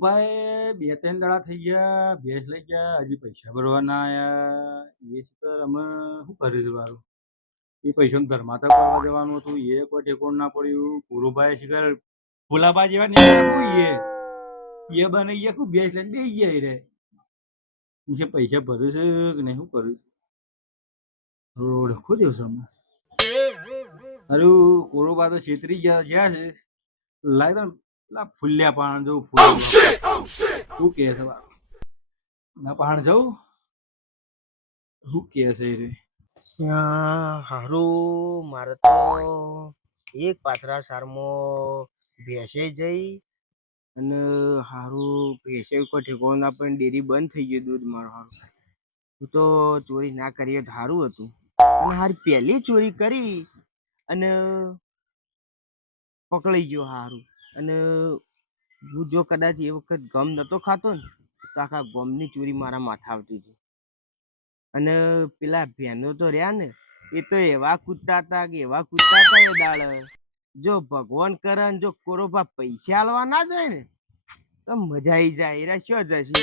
કોરુભાઈ બે ત્રણ દાડા થઈ ગયા, ભેંસ લઈ ગયા, હજી પૈસા ભરવા ના આયા. એ શિખર અમે શું કરીશું વારું? એ પૈસાનું ધર્માતા કરવા જવાનું હતું, એ કોઈ ઠેકોણ ના પડ્યું. કોરુભાઈ શિખર ભોલાબા જેવા નીકળ્યા એ બને ગયા ખૂબ ભેંસ લઈને બેસી ગયા રે. કે પૈસા ભરે છે કે નહીં, શું કર્યું? રોડ ખોદ્યો છે અમે. અરે કોરુબા તો છેતરી ગયા જ્યાં છે લાય તો પેલા ફૂલ્યા પાણ જવું ફૂલ શું કે છે ના પાણ જવું શું કે છે રે હારું મારે તો એક પાત્રા સારમાં ભેંસે જઈ અને હારું ભેંસે કોઈ ઠેકાણું ના પણ ડેરી બંધ થઈ ગઈ દૂધ મારું હારું. હું તો ચોરી ના કરીએ તો સારું હતું અને હારી પહેલી ચોરી કરી અને પકડાઈ ગયો હારું. અને હું જો કદાચ એ વખત ગમ નતો ખાતો ને તો આખા ગમની ચોરી મારા માથા આવતી હતી. અને પેલા ભેનો તો રહ્યા ને એ તો એવા કૂદતા હતા કે એવા કૂદતા હતા એ દાળ જો ભગવાન કરે ને જો કોરોબા પૈસા આલવા ના જાય ને તો મજા આવી જાય. એરા શું જશે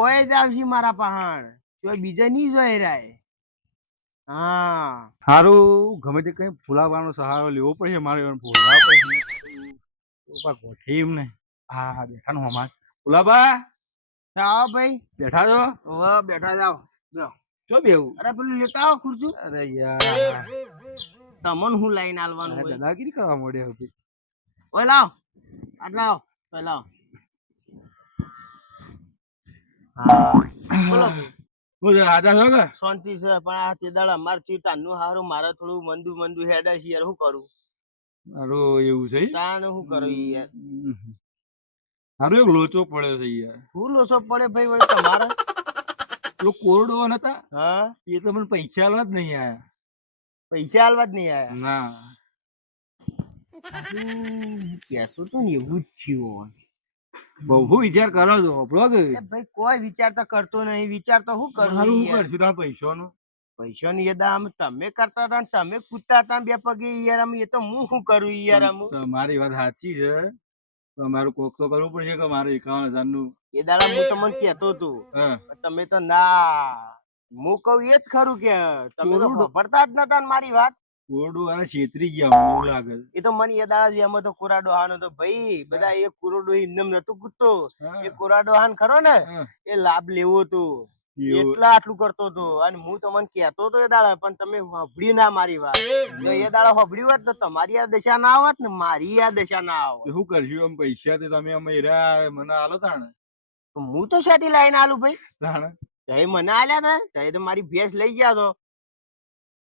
ઓય જ આવશે મારા પહાણ તો બીજા નહીં જોઈ રાય. હા સારું ગમે તે કઈ ફૂલાવાનો સહારો લેવો પડશે મારે ફૂલા પછી ગોઠી એમ ને હા બેઠા નો અમાર ફૂલાબા આવો ભાઈ બેઠા છો બેઠા જાઓ ચો બેવું અરે પેલું લેતા આવો ખુરશું અરે યાર તમને હું લઈને આલવાનું હોય દાદાગીરી કરવા મળ્યા હવે ઓય લાવ આટલા આવો ઓય લાવ હા બોલો ભાઈ હું રાજા છો કે શાંતિ છે પણ આ તે દાડા અમાર ચીતાનું હારું મારે થોડું મંદુ હેડે છે યાર શું કરું સારું એવું છે તાણ શું કરું યાર સારું એક લોચો પડ્યો છે યાર હું લોસો પડે ભાઈ વળી તમારે પેલો કોરડો હતા હા એ તો મને પૈસા આલવા જ નહીં આયા પૈસા આલવા જ નહીં આયા ના કેતો તો ને એવું જ થયું બહુ વિચાર કરો છો આપણો કે ભાઈ કોઈ વિચાર તો કરતો નહીં વિચાર તો શું કરું સારું શું યાર કરશું તાર પૈસાનું પૈસાની યદા આમ તમે કરતા હતા ને તમે કૂદતા હતા બે પગે યાર આમ એ તો હું શું કરું યાર આમ મારી વાત સાચી છે તો મારું કોક તો કરવું પડશે કે મારે 51,000 નું એ દાડા હું તમને કહેતો હતો તમે તો ના હું કહું એ જ ખરું કે તમે તો ભરતા જ નતા ને મારી વાત કોરડું અરે છેતરી ગયા મને એવું લાગે એ તો મને એ દાડા જ એમાં તો કોરાડો હાનો તો ભાઈ બધા એ કોરડો એમ નતું કૂદતો એ કોરાડો હાન ખરો ને એ લાભ લેવો હતો એટલા આટલું કરતો હતો અને હું તમને કહેતો હતો એ દાડા પણ તમે સાંભળી ના મારી વાત જો એ દાડા સાંભળ્યું હોત તો તમારી આ દશા ના આવત ને મારી આ દશા ના આવત શું કરશું આમ પૈસા તે તમે અમે હીરા મને આલો તાણે હું તો શાથી લાઈને આલું ભાઈ તાણે તે મને આલ્યા હતા તે તો મારી ભેંસ લઈ ગયા તો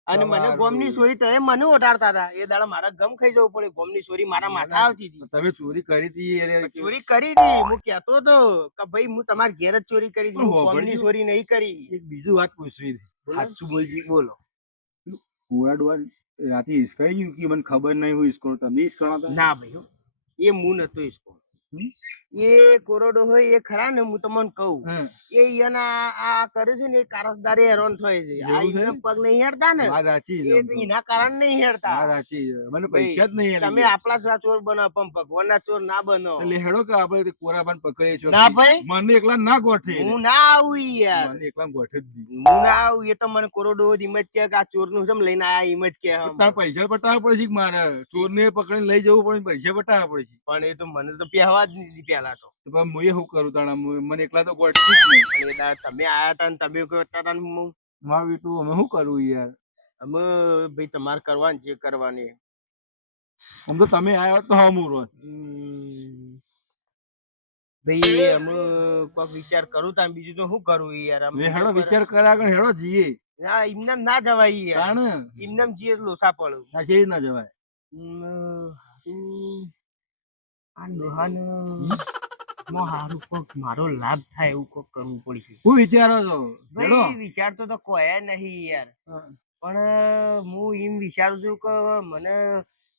અને મને ગોમની ચોરી તો મને ઓટાડતા હતા એ દાડા મારા ગમ ખાઈ જવું પડે ગોમની ચોરી મારા માથા આવતી હતી તમે ચોરી કરી હતી ચોરી કરી હતી હું કહેતો હતો કે ભાઈ હું તમારી ઘેર જ ચોરી કરી હતી ગોમની ચોરી નહીં કરી એક બીજું વાત પૂછવી સાચું બોલજી બોલો કુવાડવા રાતે હિસકાઈ ગયું કે મને ખબર નહીં હું હિસકો તમે હિસકાણો હતા ના ભાઈ એ હું નતો હિસકો એ કોરોડો હોય એ ખરા ને હું તમને કહું એ એના આ કરે છે ને એ કારસદારે હેરાન થાય છે આ એને પગ નહીં હેડતા ને વાત સાચી એ એના કારણ નહીં હેડતા વાત સાચી મને પૈસા જ નહીં તમે આપણા ચોર બનો પણ ભગવાનના ચોર ના બનો એટલે હેડો કે આપણે કોરાબાન પકડીએ છો ના ભાઈ મને એકલા ના ગોઠે હું ના આવું યાર મને એકલા ગોઠે જ નહીં હું ના આવું એ તો મને કોરોડો હિંમત કે આ ચોર નું જેમ લઈને આયા હિંમત કે તાર પૈસા બતાવવા પડે છે મારે ચોર ને પકડીને લઈ જવું પડે પૈસા બતાવવા પડે છે પણ એ તો મને તો પહેવા જ નહીં પેલા તો હું એ શું કરું તાણા મને એકલા તો ગોઠી જ નહીં તમે આયા તા ને તમે કરતા હતા ને હું મારું બેટું અમે શું કરવું યાર અમે ભાઈ તમારે કરવાનું જે કરવાની આમ તો તમે આવ્યા તો હમું રોજ ભાઈ અમે કોક વિચાર કરું તા બીજું તો શું કરું યાર અમે હેડો વિચાર કર્યા આગળ હેડો જઈએ ના એમને ના જવાય યાર એમને જીએ લોસા પડું ના છે ના જવાય આ ડોહાન હારું કોક મારો લાભ થાય એવું કોક કરવું પડશે હું વિચારો છો ભાઈ વિચારતો તો કોઈ નહીં યાર પણ હું એમ વિચારું છું કે મને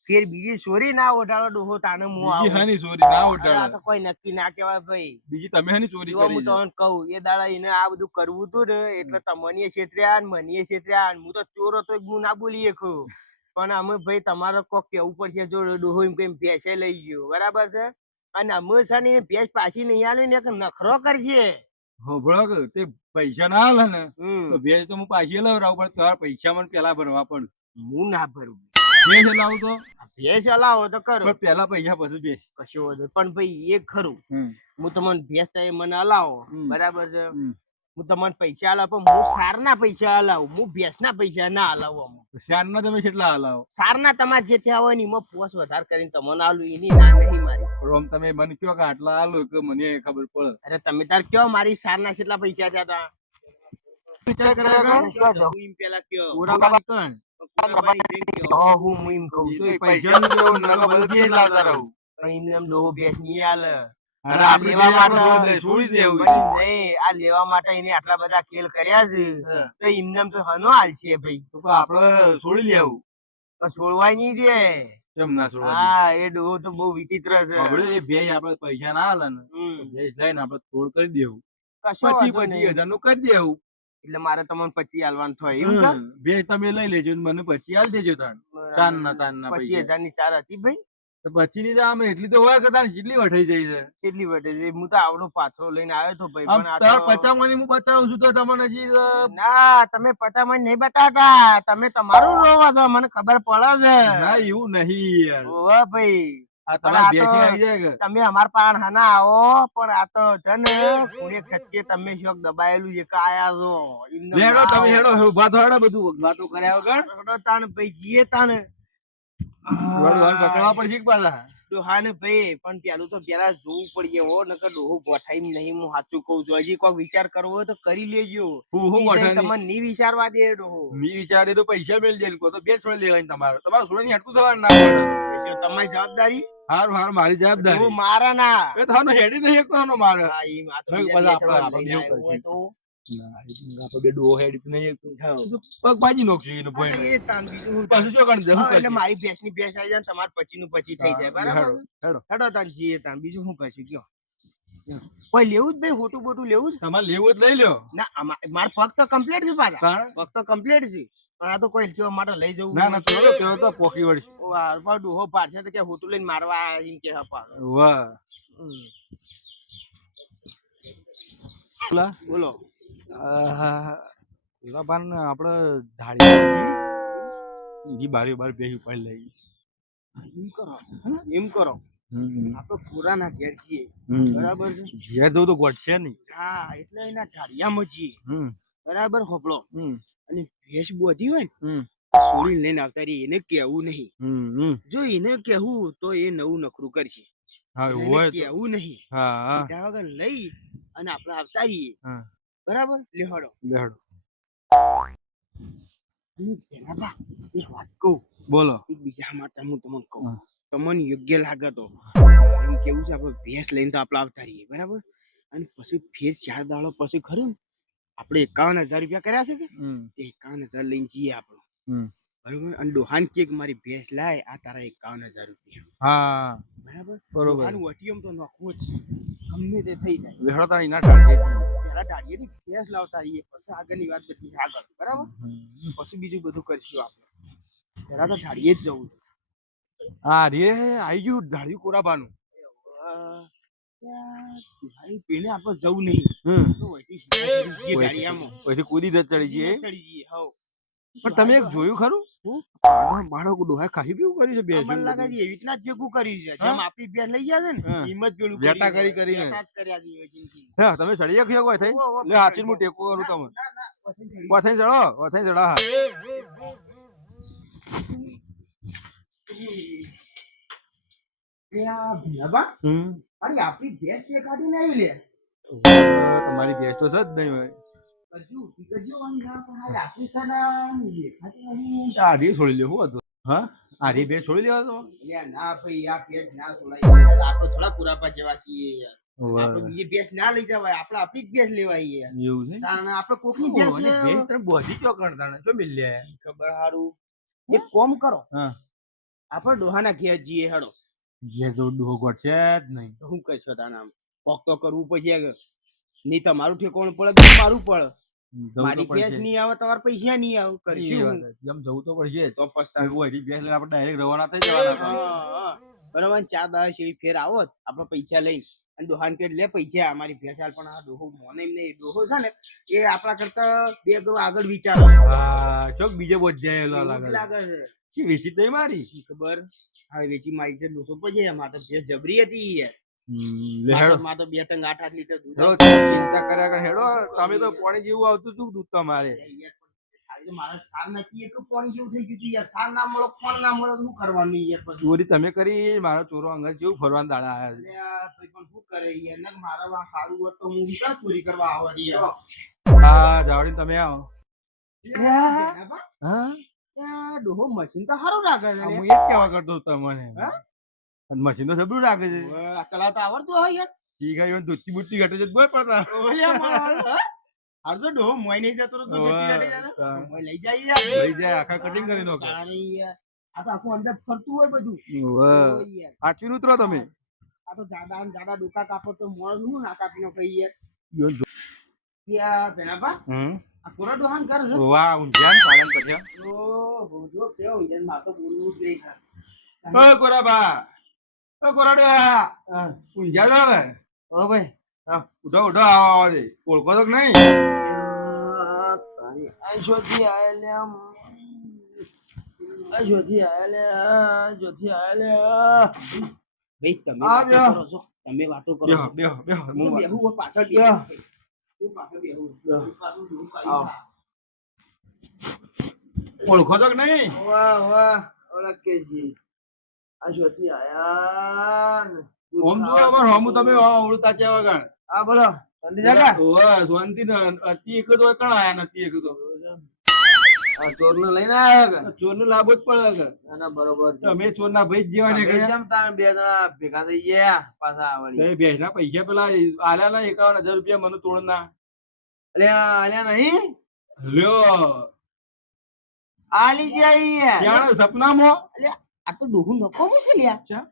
ફેર બીજી ચોરી ના ઓઢાડો ડોહો તાને હું હાની ચોરી ના ઓઢાડો તો કોઈ નક્કી ના કહેવાય ભાઈ બીજી તમે હાની ચોરી કરી હું તમને કહું એ દાડા એને આ બધું કરવું હતું ને એટલે તમને છેતર્યા ને મને છેતર્યા હું તો ચોર હતો હું ના બોલી શકું પણ અમે ભાઈ તમારે કોક કેવું પડશે જો ડોહો એમ કઈ પૈસે લઈ ગયો બરાબર છે અને અમે છે ને ભેંસ પાછી નહીં આલી ને એક નખરો કરશે. હોભળો કે તે પૈસા ના આલે ને તો હમ ભેજ તો હું પાછી લવરાવું પણ તમારા પૈસા મને પેલા ભરવા પડે. હું ના ભરું. ભેજ લાવું તો આ ભેંસ હલાવો તો કરો પણ પેલા પૈસા પછી ભેજ. કશો વાંધો નહીં. પણ ભાઈ એક ખરું, હમ હું તમને ભેંસ તો એ મને હલાવો હમ. બરાબર છે, હમ. હું તમને પૈસા હલાવું પણ હું સારના પૈસા હલાવું, હું ભેંસના પૈસા ના હલાવું. અમુક શાનમાં તમે કેટલા હલાવો? સારના તમારે જે થયા હોય ને એમાં પોસ વધારે કરીને તમને આલું, એની ના નહીં મારી. પણ આમ તમે મને કયો કે આટલા આલો કે મને ખબર પડે. અરે તમે તાર કયો મારી સારના કેટલા પૈસા થયા તા? વિચાર કર્યા કર. કયો દઉં એમ પેલા કયો. પૂરાબા નીકળ. પૂરાબાની જેમ કયો. હું એમ કહું એ છું. તો પૈસાનું કેવું નકર બધું ભેજ લાવતા રહું. પણ એમ ડોહો ભેંસ નહીં આલે. અરે આ આપણે લેવા ભેજ આપણે માટે છોડી છોડી દેવું. પણ નહીં, આ લેવા માટે એને આટલા બધા ખેલ કર્યા છે હા. તો એમને તો હનો હાલશે ભાઈ. તો પણ આપણે છોડી લેવું. તો છોડવાય નહીં દે. કેમ ના છોડવા દે? હા એ ડોહો તો બહુ વિચિત્ર છે. આપણે એ ભેજ આપણે પૈસા ના આલે ને હમ. તો ભેજ લઈને આપણે તોડ કરી દેવું. કશો 25 વાંધો નહીં. 25,000 નું કરી દેવું. એટલે મારે તમને 25 આલવાનું થાય એવું છે? ભેજ તમે લઈ લેજો ને મને 25 આલ દેજો તાણ. ચાંદના ચાંદના 25,000 ની ચાર હતી ભાઈ. તો 25 ની તો આમ એટલી તો હોય કે તાણ કેટલી વઠાઈ જાય છે. કેટલી વટે છે? હું તો આવડો પાછો લઈને આવ્યો તો ભાઈ, આમ પણ આ તાર તો 50 માં ની હું બતાવું છું તો તમને હજી ના તમે 50 માં નહીં બતાવતા, તમે તમારું રોવો છો મને ખબર પડે છે. ના એવું નહીં યાર. ઓવે ભાઈ, આ પણ તમારે આ બેસી તો આવી જાય કે તમે અમાર પાણ હાના આવો, પણ આ તો છે ને ખૂણે ખચકે તમે શોક દબાયેલું એક આયા છો. એમને હેડો ના તમે આવો. હેડો ઉભા તો હેડો બધું વાતો કર્યા વગર હેડો તાણ ભાઈ જીએ તાણ. વળવાનું પકડવા પડશે કે પાછા. ડોહાને ભાઈ પણ પેલું તો પેલા જોવું પડશે હો, નકર ડોહો ગોઠાઈ નહીં. હું સાચું કહું છું, હજી કોઈ વિચાર કરવો હોય તો કરી લેજો. હું ઈ જઈને ગોઠવણી? તમને નહીં વિચારવા દે ડોહો. મી વિચારે તો પૈસા મેળ દે તો બે છોડી દેવાય તમારે તમારે છોડી હટકું થવાનું ના પડે. જો તમારી જવાબદારી હારું હારું મારી જવાબદારી. ડોહો મારા ના. એ થાનો હેડી નહીં કરવાનો મારે. હા, ઈ આ તો નહીં, બીજા બધા બે આપણે જણા એવું લઈને આવ્યો હોય કરશું. તો. ના આપણે બે ડોહો હેડી તો નહીં એકતો. હા. પગ ભાજી નોખશું એનો હા, ભોય. એ તાન બીજું શું પાછું શું કરી દે હા, શું એટલે કરશે? મારી ભેંસની ભેંસ આવી જાય ને તમારે 25 નું 25 થઈ જાય બરાબર. હેડો હેડો. હેડો તાન જીએ તાન બીજું શું કરશું કયો. કોઈ લેવું જ ભાઈ, હોટું બોટું લેવું જ તમારે લેવું જ લઈ લ્યો. ના. માર પગ તો કમ્પ્લીટ છે પાછા. તાણ? પગ તો કમ્પ્લીટ છે, પણ આ તો કોઈ જોવા માટે લઈ જવું ના ના તો કેવો તો પોકી વળી. ઓ આ પર ડોહો પાડશે તો કે હોટું લઈને મારવા આયા એમ કે હપા. વાહ. બોલો. પેલા પાન આપણે ધાડી બારી બાર બેસી ઉપાડી લઈ. એમ કરો એમ કરો. આપણે પુરાના ઘેર છીએ બરાબર છે. ઘેર જવું તો ગોઠશે નહીં. હા, એટલે એના ઢાળિયામાં છીએ બરાબર. હોપળો અને ભેંસ બોધી હોય ને સોળી લઈને આવતા રહી, એને કેવું નહીં. જો એને કેવું તો એ નવું નખરું કરશે. હા એને હોય તો. કેવું નહીં. હા કીધા વગર લઈ અને આપણે આવતા રહીએ બરાબર. લેહડો લેહડો. અને પેલા બા એક વાત કહું. બોલો. એક બીજા માટે હું તમને કહું, હા. તમને યોગ્ય લાગે તો એમ કેવું છે આપણે ભેંસ લઈને તો આપણે આવતા રહીએ બરાબર. અને પછી ફેર 4 દાડો પછી ખરું ને આપણે 51,000 રૂપિયા કર્યા છે કે તે 51,000 લઈને જઈએ આપણે બરોબર. અને ડોહાન કે મારી ભેંસ લાય આ તારા 51,000 રૂપિયા. હા બરાબર. બરોબર. ડોહાનું વટીયમ તો નખવું જ છે, ગમે તે થઈ જાય. લેહડો તારી ના ટાળીએ. પેલા ઢાળીએથી ભેંસ લાવતા રહીએ, પછી આગળની વાત બધી આગળ બરાબર. પછી બીજું બધું કરશું આપણે. પેલા તો ઢાળીએ જ જવું છે. હા રે આઈ ગયું ધાડ્યું કોરાબાનું. ભાઈ પેલે આપણે જવું નહીં તો વહીથી સીધા જઈએ ઢાળિયામાં. પછી કૂદી જ ચડી જઈએ. ચડી જઈએ હવ. પણ તમે એક જોયું ખરું? હું? બાળક ડોહા ખાઈ પીવું કર્યું છે બે મને લાગે છે એવી રીતના જ ભેગું કર્યું છે. જેમ આપણી ભેંસ લઈ ગયા છે ને હા. એમ જ પેલું વેટા કર્યું કરી છે. કરીને. વેટા જ કર્યા છે એ જિંદગી. હા તમે ચડી ગયા કોઈ થઈ? ઓહો, લે હાચીન હું ટેકો કરું તમે. ના, ના, પછી ચડી. વથઈ ચડો વથઈ ચડા. એ આ ભીલાબા, અરે આપણી ભેંસ દેખાતી નહીં લે. તમારી ભેંસ તો છે જ નહીં હોય. હજુ હજુ આમ ના પણ આ આપણી સના દેખાતી નહીં. આધી છોડી લે શું હતું? હા આધી ભેંસ છોડી દેવા તો. અલ્યા ના ભાઈ, આ ભેંસ ના છોડાય યાર. આપણે થોડા પુરાપા જેવા છીએ યાર. આપણે બીજી ભેંસ ના લઈ જવાય, આપણે આપણી જ ભેંસ લેવાય યાર. એવું છે? તાણે આપણે કોકની ભેંસ ભેંસ તમે બોધી ચો કરતા શું મિલ લે? ખબર હારું. એક કોમ કરો, હા આપણે ડોહાના ઘેર જઈએ હેડો. ઘેર તો ડોહો ગોઠશે જ નહીં. તો શું કરશો તાને આમ કોક તો કરવું પડશે. નહીં તમારું ઠેકોણું પડે તો મારું પડે. જવું મારી તો ભેંસ પડશે. નહીં આવે તમારા પૈસા નહીં આવે. એ કરશું વાત છે. એમ જવું તો પડશે જ. તો પસ્તાવું. એવું હોય ભેંસ લઈને આપણે ડાયરેક્ટ રવાના થઈ જવાના. હા, હા. બરાબર 4 દાડા શેરી ફેર આવો આપણે પૈસા લઈ અને ડોહાન કે લે પૈસા અમારી ભેંસ હાલ પણ આ ડોહો મોને એમ નહીં ડોહો છે ને એ આપણા કરતા 2 ગણું આગળ વિચારો હા ચોક બીજે બોધ્યાયેલો એવું જ લાગે લાગે છે છે વેચી જ નહીં મારી શી ખબર હા વેચી મારી છે 200 પછી એમાં તો ભેંસ જબરી હતી યાર લે હેડો માં તો 2 ટંગ 8 લીટર દૂધ હેડો ચિંતા કર્યા કર હેડો તમે તો પાણી જેવું આવતું હતું દૂધ તમારે મારે સાર નથી એટલું પાણી જેવું થઈ ગયું હતું યાર સાર ના મળો કોણ ના મળો શું કરવાનું યાર પછી ચોરી તમે કરી મારો ચોરો અંગત જેવું ફરવાના દાડા આવ્યા છે યાર ભાઈ પણ શું કરે યાર ને મારા વા સારું હોત તો હું ક્યાં ચોરી કરવા આવવાની યાર હા જાવડી તમે આવો હા ડોહો મશીન તો સારું રાખે છે હું એ જ કહેવા કરતો હતો તમને હા? અને મશીન તો જબરું રાખે છે ચલાવતા આવડતું હોય યાર ઠીક છે દૂધથી બુદ્ધિ ઘટે છે બોય પડતા હાલ તો ડોહો મોય નહીં જતો તો ઓવે, જતી રહે છે. હા. મોય લઈ જાય યાર લઈ જાય આખા કટિંગ કરી નાખો તારે યાર આ તો આખું અંદર ફરતું હોય બધું ઓવે. ઓય યાર આચવીને ઉતરો તમે આ તો જાડા ને જાડા ડોકા કાપો તો મોણ શું ના કાપીનો કઈ યાર યો જો. યા ભેણાબા હમ આ કોરા ડોહાન ઘર છે વાહ ઊંઝાન પાડન કર્યા ઓ ભોજો કેવો ઇજન માં તો બોલવું જ નહીં હા. ઓ કોરાબા ઓ કોરાડો ઊંઝા જો હવે ઓ ભાઈ હા, ઉઠો ઉઠો આવો આવો દે ઓળખો તો કે નહીં તારી આંશોથી આયેલા આંશોથી આયેલા ભાઈ તમે આ વાતો બ્યો. કરો છો તમે વાતો કરો બેહો છો બેહો બેહો હું હું બેહું હું પાછળ બ્યો. બેહું હું પાછળ બેહું બ્યો. હું પાછળ બેહું આવો. ઓળખો તો કે નહીં વાહ વાહ ઓળખેજી આંશોથી આયા ને ઓમ જો અમાર હમુ તમે ઓળતા છે વગર હા બોલો સંધી જાગા ઓવા શાંતિ ન અતિ એક તો કણ આયા નથી એક તો આ ચોર ને લઈને આવ્યા કે ચોર ને લાભો જ પડે કે ના ના બરોબર છે તમે ચોર ના ભાઈ જ જેવા ને અમે કેમ તારે બે જણા ભેગા થઈ ગયા પાછા આવડી કઈ બેસ ના પૈસા પેલા આલ્યા ના 51,000 રૂપિયા મને તોડના અલ્યા અલ્યા નહીં લ્યો આલી જાય ત્યાં સપનામાં અલ્યા આ તો ડોહું નકોમું છે લ્યા ચા?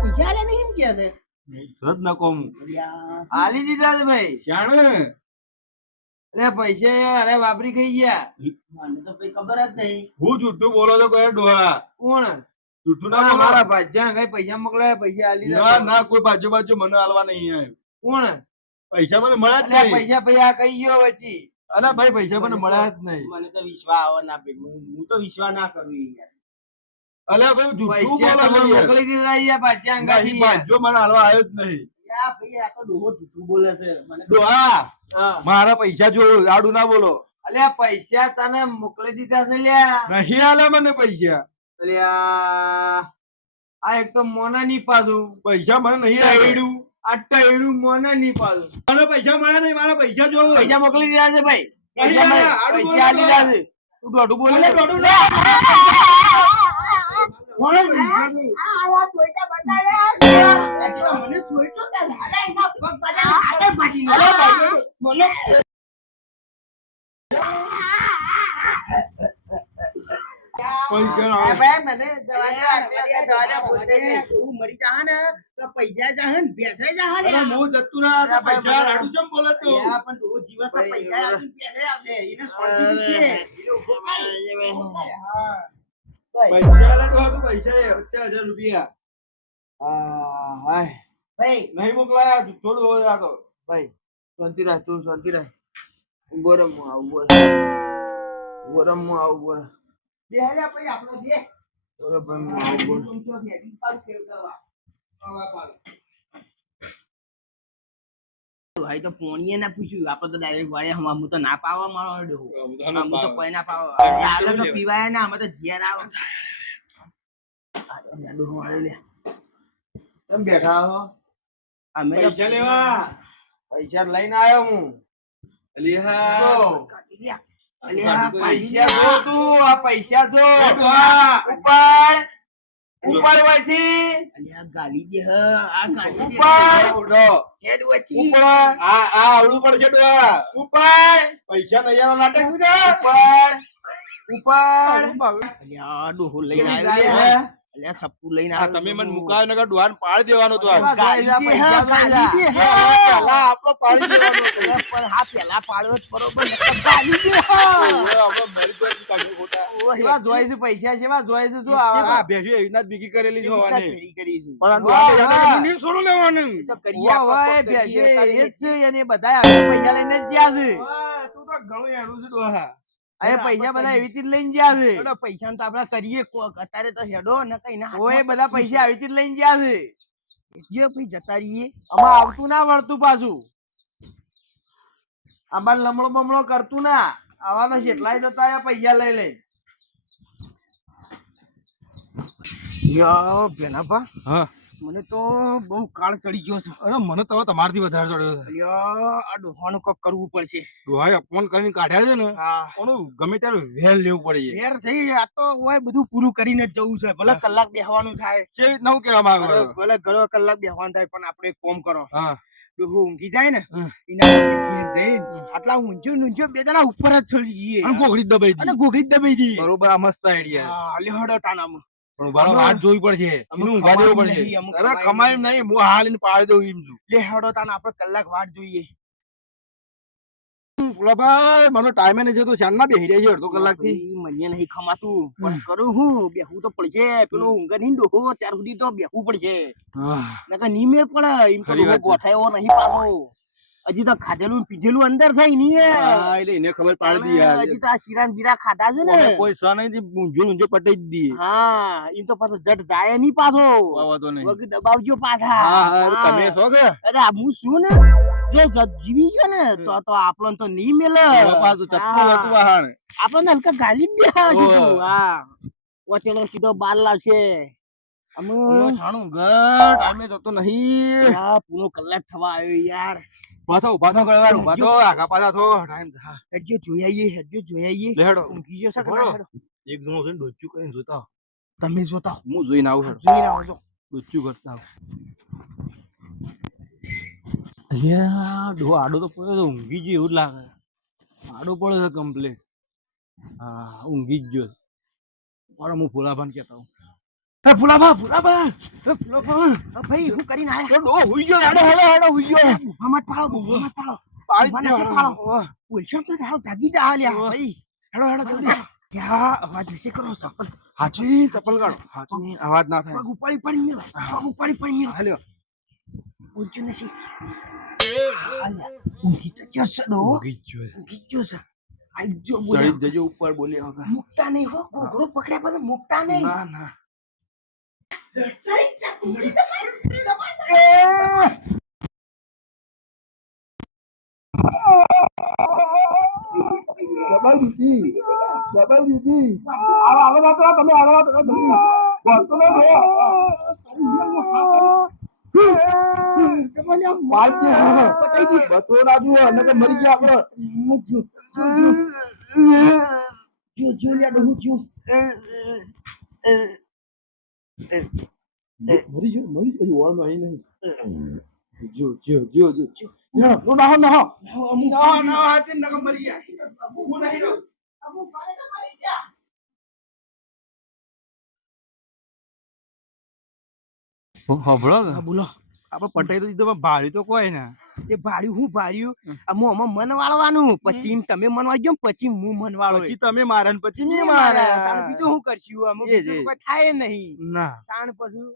પૈસા આલ્યા નહીં એમ કે છે સદ ન કોમ અલ્યા આલી દીધા છે ભાઈ શ્યાણ અલ્યા પૈસા યાર અરે વાપરી ખાઈ ગયા મને તો કઈ ખબર જ નહીં હું જુઠ્ઠું બોલો છો કયા ડોહા કોણ જુઠ્ઠું ના ના બોલો મારા ભાજ્યા કઈ પૈસા મોકલાયા પૈસા આલી ના દીધા ના કોઈ બાજુ બાજુ મને આલવા નહીં આવ્યો કોણ પૈસા મને મળ્યા જ અલ્યા નહીં પૈસા કઈ ગયો વચ્ચી અલા ભાઈ પૈસા મને મળ્યા જ નહીં મને તો વિશ્વાસ આવે ના ભાઈ હું તો વિશ્વાસ ના કરું યાર અલ્યા ભાઈ જુઠ્ઠું પૈસા બોલો તમે છો યાર. મોકલી દીધા યાર ભાજ્યા નહીં, અંગાથી યાર બાજુ મને આલવા આવ્યો જ નહીં યા ભાઈ આ તો ડોહો જૂઠું બોલે છે મને ડોહા હા. મારા પૈસા જો આડું ના બોલો અલ્યા પૈસા તને મોકલી દીધા છે લ્યા નહીં આલે મને પૈસા અલ્યા આ એક તો મોના ની પાછું પૈસા મને નહીં આલે ટૈડું આ ટૈડું મોના ની પાછું મને પૈસા મળ્યા નહીં મારા પૈસા જો પૈસા મોકલી દીધા છે ભાઈ નહીં પૈસા આલ્યા, આડું પૈસા આલી દીધા છે તું દોઢું બોલે અલે દોઢું ના. મને પૈસા જો. મને સોઈટો તે હાલે એના પગ પાછા હાલે પાછી અરે ભાઈ મને પૈસા ના. ભાઈ મને દવા બોલતે તું મરી જા ને તો પૈસા જા ને બેસે જા અરે ને હું જતું ના તો પૈસા આડું ચમ બોલે તું યા પણ તું જીવન તો પૈસા આપી પહેલે આપે એને સોટી દીધી એને ઉભો કર. હા પૈસા આલે તો હતું પૈસા 50,000 રૂપિયા હાય ભાઈ નહીં મોકલાયા થોડું હોય આ તો ભાઈ શાંતિ રાખ તું શાંતિ રાખ ઉભો રહ હું આવું ઉભો રહ હું આવું ઉભો રહ બે લે ભાઈ આપણો બે બોલો ભાઈ હું આવું ઉભો રહ. ભાઈ તો પોણીએ ના પૂછ્યું આપણે તો ડાયરેક્ટ વાળે હું તો ના પાવા મારો ડોહો હું તો કોઈ ના પાવા હાલે તો પીવાય ના અમે તો ઝેર આવો ડોહો આવ્યો લે કેમ બેઠા હો અમે તો પૈસા લેવા પૈસા લઈને આવ્યો હું અલ્યા અલ્યા પૈસા જો તું આ પૈસા જો એ ડોહા. ઉપર ઉપર વચ્ચી અલ્યા ગાલી દે હ આ ગાલી દે ઉપર ઉડો હેડ વચ્ચી ઉપર આ આવડું પડશે ડોહા ઉપર પૈસા નહીં આલો નાટક શું છે ઉપર અલ્યા ડોહો લઈને આવ્યો લે અલ્યા સપ્પુ લઈને આ આવ્યો તમે મને મુકાવ નકર ડોહાને પાડી દેવાનો તો આ ગાલી દે હ ગાલી દે હ પેલા આપણો પાડી દેવાનો હતો. પણ હા પેલા પાડ્યો જ બરોબર નકર ગાલી દે હ ઓવે, હવે મરી જાય કાઢી ખોટા. કેવા જોઈ છે પૈસા કેવા જોઈ છે શું આવા આ ભેંસો એવી રીતના જ ભેગી કરેલી છે હોવાની. ભેડી કરીશું પણ આ વાહ, ડોહાને જતા વાહ. કે નહીં છોડું લેવાનું. તો કરીએ આપણે, કોક કરીએ. એ જ છે અને બધા આગળ પૈસા લઈને જ ગયા છે વાહ, તું તો ઘણું હેરું છે ડોહા. આ પૈસા બધા એવી રીતે જ લઈને ગયા છે પૈસા તો આપડે કરીએ કોક અત્યારે તો હેડો ને કઈ ના ઓય બધા પૈસા આવી રીતે જ લઈને ગયા છે જે ભાઈ જતા રહીએ આમાં આવતું ના વળતું પાછું આમાં લમણો બમણો કરતું ના આવા તો કેટલાય જતા રહ્યા પૈસા લઈ લઈ યો ભેનાભા હા, મને તો બહુ કાળ ચડી ગયો છે અરે મને તો હવે તમારથી વધારે ચડ્યો છે. લ્યો આ ડોહાનું કોક કરવું પડશે ડોહાએ અપમાન કરીને કાઢ્યા છે ને, હા ઓનું ગમે ત્યારે વેલ લેવું પડે છે. ફેર થઈ આ તો ઓય બધું પૂરું કરીને જ જવું છે ભલે કલાક બેહવાનું થાય કેવી રીતના હું કહેવા માંગુ ભલે છું? ભલે ઘણો કલાક બેહવાનું થાય પણ આપણે એક કામ કરો હા, ડોહો ઊંઘી જાય ને હા. એના પછી ઘેર જઈને આટલા ઊંઝો બે જણા ઉપર જ ચડી જઈએ અને ગોગડી જ દબાઈ અને દી. ગોગડી જ દબાઈ દઈએ બરોબર, આ મસ્ત આઈડિયા. હા લ્યો હડો તાનામાં પણ ઉભા રહો, અમે- વાત જોવી પડશે. અમે એનું ઊંઘવા દેવું કમાઈને પડશે. નહીં, અમે અરે કમાઈને કમાઈ નહીં, હું હાલ એને પાડી દઉં એમ છું. લે હડો તાન આપણે કલાક વાટ જોઈએ ભોલાભાઈ, મને ટાઈમે નહીં છે તો શાનના બેહી રહ્યા છે અડધો કલાકથી. ભાઈ, મને નહીં ખમાતું પણ કરું હું બેહવું તો પડશે પેલો ઊંઘ નહીં ડોહો ત્યાર સુધી તો બેહવું પડશે હા, નકર ની મેળ પડે એમ તો ખરી ડોહો વાત છે. ગોઠાયો નહીં પાછો હજી તો ખાધેલું ને પીધેલું અંદર થાય ની હા, એટલે એને ખબર પાડી દી યાર. હજી તો આ શીરા ને બીરા ખાધા છે ને અમે કોઈ સ નહીં, ઊંઝો પટાઈ જ દઈએ. હા એમ તો પાછો જટ જાય નહીં પાછો વાવાતો નહીં. વગર દબાવજો પાછા હા, હા, અરે હા. તમે છો કે? અરે આ હું શું ને જો જીવી ગયો ને તો આપણને તો નહીં મેલે હવે પાછું ચપ્પુ હા. હતું વાહણ. આપણને હલકા ગાલી જ દે સીધું ઓય. હા વચેલો સીધો બાર લાવશે અમે અમે છાણું ઘર ટાઈમે જતો નહીં. આ પૂરો કલાક થવા આવ્યો યાર ઉભા થો ગળવાર, ઉભા થો, આગા પાછા થો. ટાઈમ થા. હેડજો જોઈ આવીએ લે હેડો. ઊંઘી ગયો છે કે બોલો. ના હેડો એક જણો છે ને ડોચ્યું કરીને જોતા આવો. તમે જોતા હો. હું જોઈને આવું હેડો. જોઈ આવો છો ડોચ્યું કરતા આવું. અલ્યા, ડો આડો તો પડ્યો તો ઊંઘી ગયો એવું જ લાગે. આડો પડ્યો છે કમ્પ્લીટ. હા, ઊંઘી જ ગયો. બરાબર, હું ફુલાભાને કહેતા હું. હે ફુલાભા, આ ભાઈ હું કરીને આયા તો ડો હુઈ ગયો, હેડો હુઈ ગયો. મોહમ્મદ પાડો પાડી મને જ છે દે. પાડો. ઓહ, બોલશો તો તારો જાગી જા લ્યા ઓહ. ભાઈ હેડો જલ્દી. ક્યાં અવાજ વિશે કરો ચપ્પલ હાચવી ચપ્પલ કાઢો. હાચવી અવાજ ના થાય. પગ ઉપાડી પડી મેલો પગ ઉપાડી પડી મેલો હાલ્યો. ઊંચું નથી આલ્યા ઊંઘી તો ગયો છે ડો ઊંઘી જ ગયો. ઊંઘી ગયો છે આઈ જો ચડી બોલ્યા જ જજો ઉપર બોલ્યા વગર. મુકતા નહીં હો ઘોઘરો પકડ્યા પછી મુકતા નહીં ના. સરી જા ઊંઘી તમારી ડબલ દીધી. આગળ વાતો તમે આગળ વાતો બોલતો ન બચો ના જુઓ નકર મરી ગયા આપણે. જો લ્યા ડો જો મરી ગયો હજી ઓળ નહીં નહીં. જો ના હાથે નકર મરી ગયા. હું નહીં રહું. હોભળો હા બોલો આપણે પટાઈ તો દીધો ભાડી તો કોઈ ને. એ ભાડ્યું હું ભાડ્યું આમાં મન વાળવાનું પછી તમે મન વાળજો પછી હું મન વાળો પછી તમે મારે ને પછી મેં મારે. બીજું શું કરશું આમાં એ જ, બીજું એ જ. કોઈ થાય નહીં ના. તાણ પછી